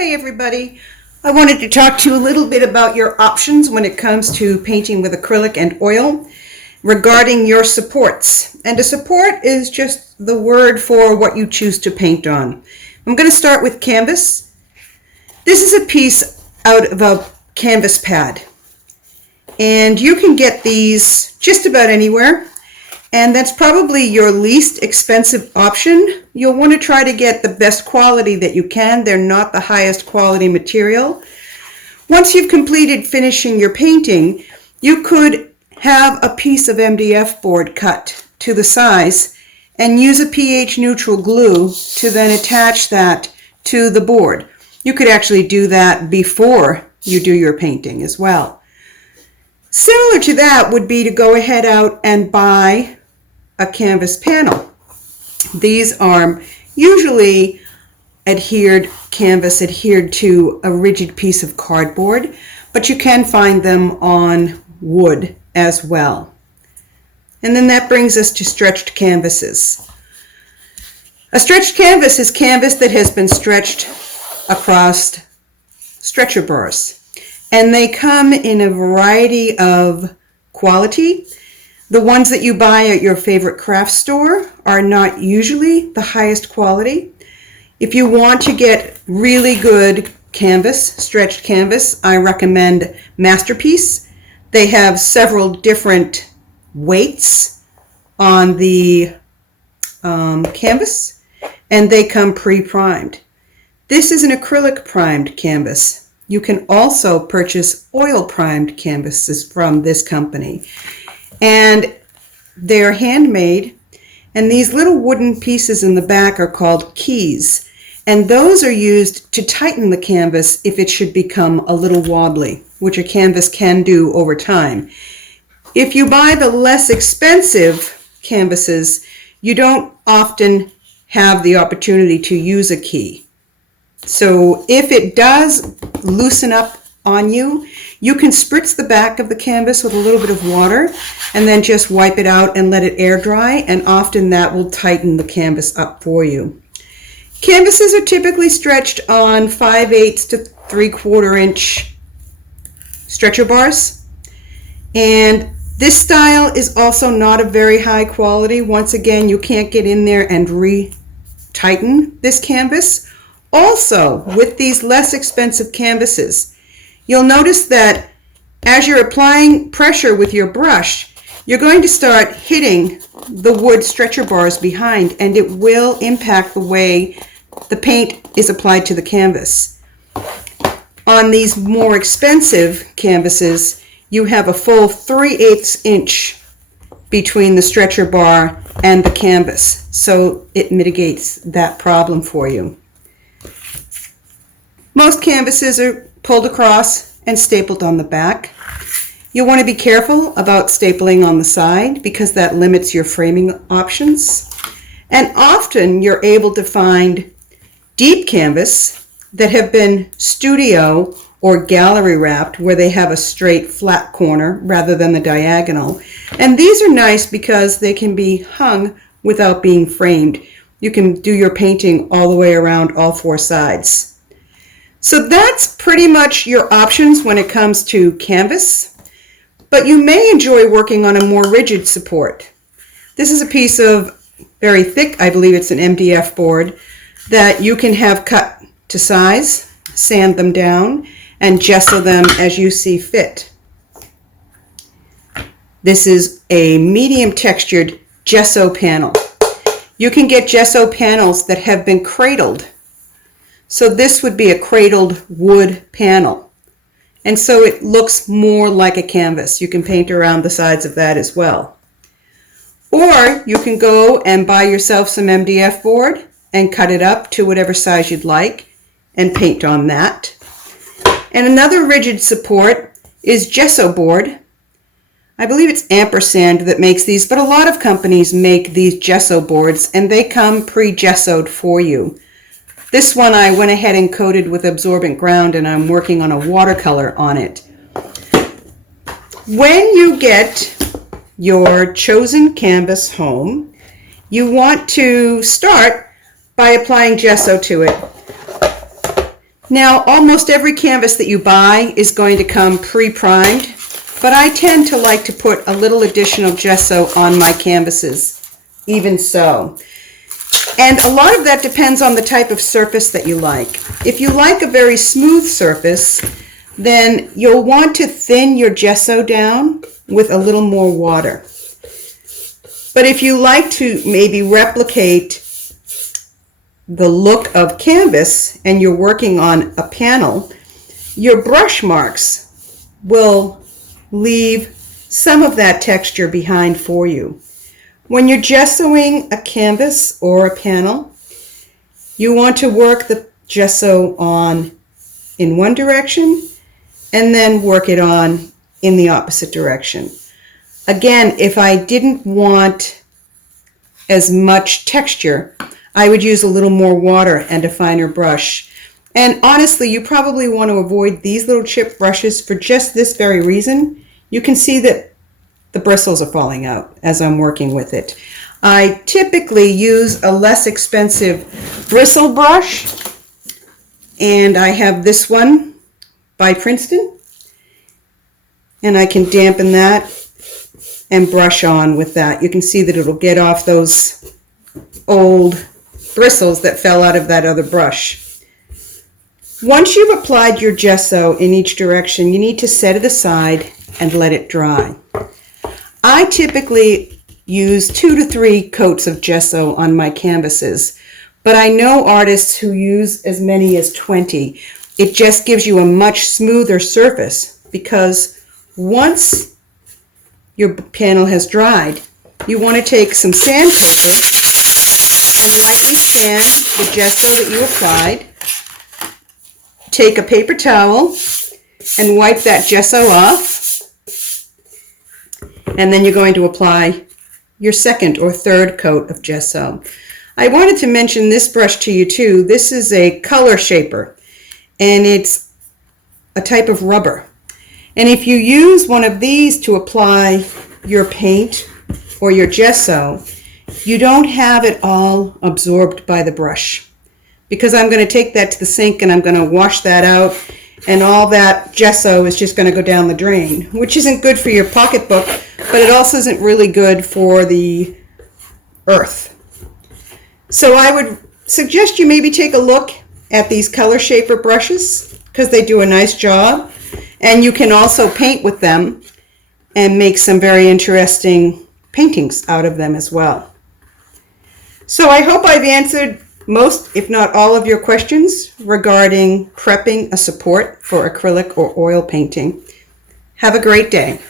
Hey everybody, I wanted to talk to you a little bit about your options when it comes to painting with acrylic and oil regarding your supports. And a support is just the word for what you choose to paint on. I'm going to start with canvas. This is a piece out of a canvas pad. And you can get these just about anywhere. And that's probably your least expensive option. You'll want to try to get the best quality that you can. They're not the highest quality material. Once you've completed finishing your painting, you could have a piece of MDF board cut to the size and use a pH neutral glue to then attach that to the board. You could actually do that before you do your painting as well. Similar to that would be to go ahead out and buy a canvas panel. These are usually canvas adhered to a rigid piece of cardboard, but you can find them on wood as well. And then that brings us to stretched canvases. A stretched canvas is canvas that has been stretched across stretcher bars, and they come in a variety of quality. The ones that you buy at your favorite craft store are not usually the highest quality. If you want to get really good canvas, stretched canvas, I recommend Masterpiece. They have several different weights on the canvas, and they come pre-primed. This is an acrylic primed canvas. You can also purchase oil primed canvases from this company. And they're handmade, and these little wooden pieces in the back are called keys, and those are used to tighten the canvas if it should become a little wobbly, which a canvas can do over time. If you buy the less expensive canvases, you don't often have the opportunity to use a key. So if it does loosen up on you, you can spritz the back of the canvas with a little bit of water and then just wipe it out and let it air dry, and often that will tighten the canvas up for you. Canvases are typically stretched on 5/8 to 3/4 inch stretcher bars, and this style is also not a very high quality. Once again, you can't get in there and re-tighten this canvas. Also, with these less expensive canvases, you'll notice that as you're applying pressure with your brush, you're going to start hitting the wood stretcher bars behind, and it will impact the way the paint is applied to the canvas. On these more expensive canvases, you have a full 3/8 inch between the stretcher bar and the canvas, so it mitigates that problem for you. Most canvases are pulled across and stapled on the back. You'll want to be careful about stapling on the side because that limits your framing options. And often you're able to find deep canvas that have been studio or gallery wrapped, where they have a straight flat corner rather than the diagonal. And these are nice because they can be hung without being framed. You can do your painting all the way around all four sides. So that's pretty much your options when it comes to canvas, but you may enjoy working on a more rigid support. This is a piece of very thick, I believe it's an MDF board, that you can have cut to size, sand them down, and gesso them as you see fit. This is a medium textured gesso panel. You can get gesso panels that have been cradled. So this would be a cradled wood panel. And so it looks more like a canvas. You can paint around the sides of that as well. Or you can go and buy yourself some MDF board and cut it up to whatever size you'd like and paint on that. And another rigid support is gesso board. I believe it's Ampersand that makes these, but a lot of companies make these gesso boards and they come pre-gessoed for you. This one I went ahead and coated with absorbent ground, and I'm working on a watercolor on it. When you get your chosen canvas home, you want to start by applying gesso to it. Now, almost every canvas that you buy is going to come pre-primed, but I tend to like to put a little additional gesso on my canvases, even so. And a lot of that depends on the type of surface that you like. If you like a very smooth surface, then you'll want to thin your gesso down with a little more water. But if you like to maybe replicate the look of canvas and you're working on a panel, your brush marks will leave some of that texture behind for you. When you're gessoing a canvas or a panel, you want to work the gesso on in one direction and then work it on in the opposite direction. Again, if I didn't want as much texture, I would use a little more water and a finer brush. And honestly, you probably want to avoid these little chip brushes for just this very reason. You can see that the bristles are falling out as I'm working with it. I typically use a less expensive bristle brush, and I have this one by Princeton, and I can dampen that and brush on with that. You can see that it'll get off those old bristles that fell out of that other brush. Once you've applied your gesso in each direction, you need to set it aside and let it dry. I typically use 2 to 3 coats of gesso on my canvases, but I know artists who use as many as 20. It just gives you a much smoother surface because once your panel has dried, you want to take some sandpaper and lightly sand the gesso that you applied. Take a paper towel and wipe that gesso off. And then you're going to apply your second or third coat of gesso. I wanted to mention this brush to you too. This is a color shaper, and it's a type of rubber. And if you use one of these to apply your paint or your gesso, you don't have it all absorbed by the brush, because I'm going to take that to the sink and I'm going to wash that out, and all that gesso is just going to go down the drain, which isn't good for your pocketbook, but it also isn't really good for the earth. So I would suggest you maybe take a look at these color shaper brushes because they do a nice job, and you can also paint with them and make some very interesting paintings out of them as well. So I hope I've answered most, if not all, of your questions regarding prepping a support for acrylic or oil painting. Have a great day.